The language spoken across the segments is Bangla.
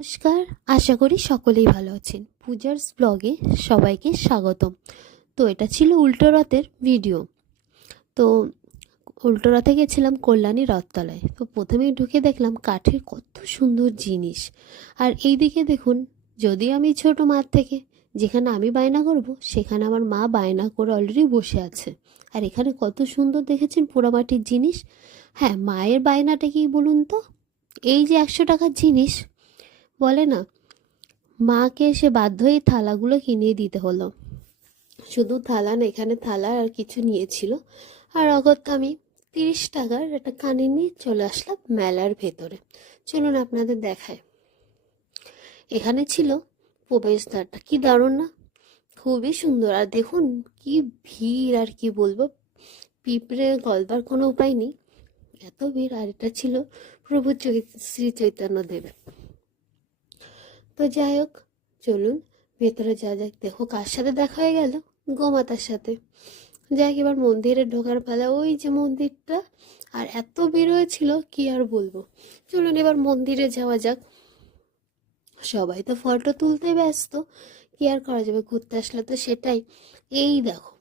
নমস্কার, আশা করি সকলেই ভালো আছেন। পূজার ব্লগে সবাইকে স্বাগতম। তো এটা ছিল উল্টো রথের ভিডিও। তো উল্টো রথে গেছিলাম কল্যাণী রথতলায়। তো প্রথমেই ঢুকে দেখলাম কাঠের কত সুন্দর জিনিস। আর এই দিকে দেখুন, যদি আমি ছোট মাঠ থেকে যেখানে আমি বায়না করব, সেখানে আমার মা বায়না করে অলরেডি বসে আছে। আর এখানে কত সুন্দর দেখেছেন পোড়ামাটির জিনিস। হ্যাঁ, মায়ের বায়নাটা কি বলুন তো, এই যে 100 টাকার জিনিস বলে না, মাকে সে বাধ্য হয়ে থালাগুলো কিনে দিতে হলো। শুধু থালা না, এখানে থালা আর কিছু নিয়েছিল। আর অগত্যা আমি 30 টাকার একটা কানে নিয়ে চলে আসলাম মেলার ভেতরে। চলুন আপনাদের দেখায়। এখানে ছিল প্রবেশদ্বারটা, কি দারুণ না, খুবই সুন্দর। আর দেখুন কি ভিড়, আর কি বলবো, পিঁপড়ে গলবার কোনো উপায় নেই, এত ভিড়। আর এটা ছিল প্রভু শ্রী চৈতন্য দেব। তো যাই হোক, চলুন ভেতরে যা যাক। দেখো কার সাথে দেখা হয়ে গেল, গোমাতার সাথে। যাক, এবার মন্দিরে ঢোকার পালা। ওই যে মন্দিরটা, আর এত ভিড় হয়েছিল কি আর বলবো। চলুন এবার মন্দিরে যাওয়া যাক। সবাই তো ফটো তুলতে ব্যস্ত, কি আর করা যাবে, ঘুরতে আসলে তো সেটাই। এই দেখো,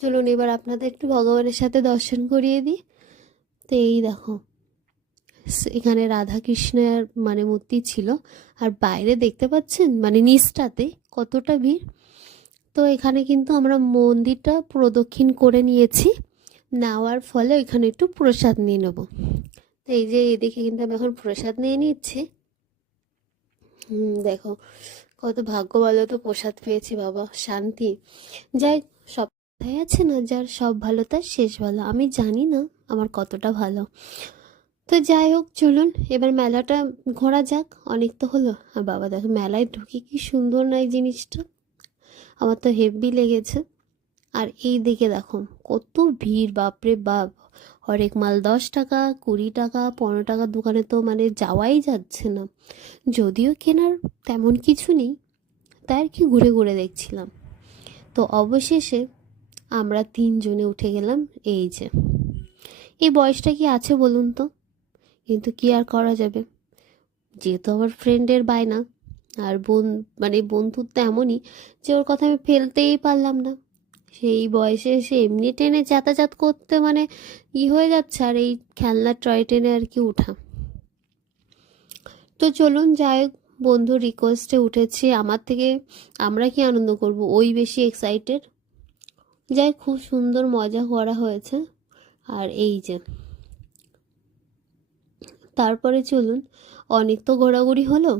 চলুন এবার আপনাদের একটু ভগবানের সাথে দর্শন করিয়ে দিই। তো এই দেখো, এখানে রাধা কৃষ্ণের মানে মূর্তি ছিল। আর বাইরে দেখতে পাচ্ছেন মানে নিচটাতে কতটা ভিড়। তো এখানে কিন্তু আমরা মন্দিরটা প্রদক্ষিণ করে নিয়েছি, নেওয়ার ফলে এখানে একটু প্রসাদ নিয়ে নেব। তো এই যে এদিকে কিন্তু আমি এখন প্রসাদ নিয়ে নিচ্ছি। দেখো কত ভাগ্য বলো তো, প্রসাদ পেয়েছি, বাবা শান্তি। যাই, সব কথাই আছে না, যার সব ভালো তার শেষ ভালো। আমি জানি না আমার কতটা ভালো। তো যাই হোক, চলুন এবার মেলাটা ঘোরা যাক। অনেক তো হলো। আর বাবা দেখো, মেলায় ঢুকে কি সুন্দর না এই জিনিসটা, আমার তো হেভি লেগেছে। আর এই দিকে দেখো কত ভিড়, বাপরে বাপ। হরেক মাল 10 টাকা, 20 টাকা, 15 টাকার দোকানে তো মানে যাওয়াই যাচ্ছে না। যদিও কেনার তেমন কিছু নেই, তাই আর কি ঘুরে ঘুরে দেখছিলাম। তো অবশেষে আমরা 3 জনে উঠে গেলাম। এই যে, এই বয়সটা কি আছে বলুন তো, কিন্তু কি আর করা যাবে, যেহেতু আমার ফ্রেন্ডের বায়না। আর মানে বন্ধুত্ব এমনই যে ওর কথা আমি ফেলতেই পারলাম না। সেই বয়সে সে এমনি ট্রেনে যাতায়াত করতে মানে হয়ে যাচ্ছে, আর এই খেলনা টয় ট্রেনে আর কি উঠা। তো চলুন যাই হোক, বন্ধুর রিকোয়েস্টে উঠেছি। আমার থেকে আমরা কি আনন্দ করব, ওই বেশি এক্সাইটেড। যাই, খুব সুন্দর মজা করা হয়েছে। আর এই যে, তারপরে চলুন, অনেক তো ঘোরাঘুরি হলো,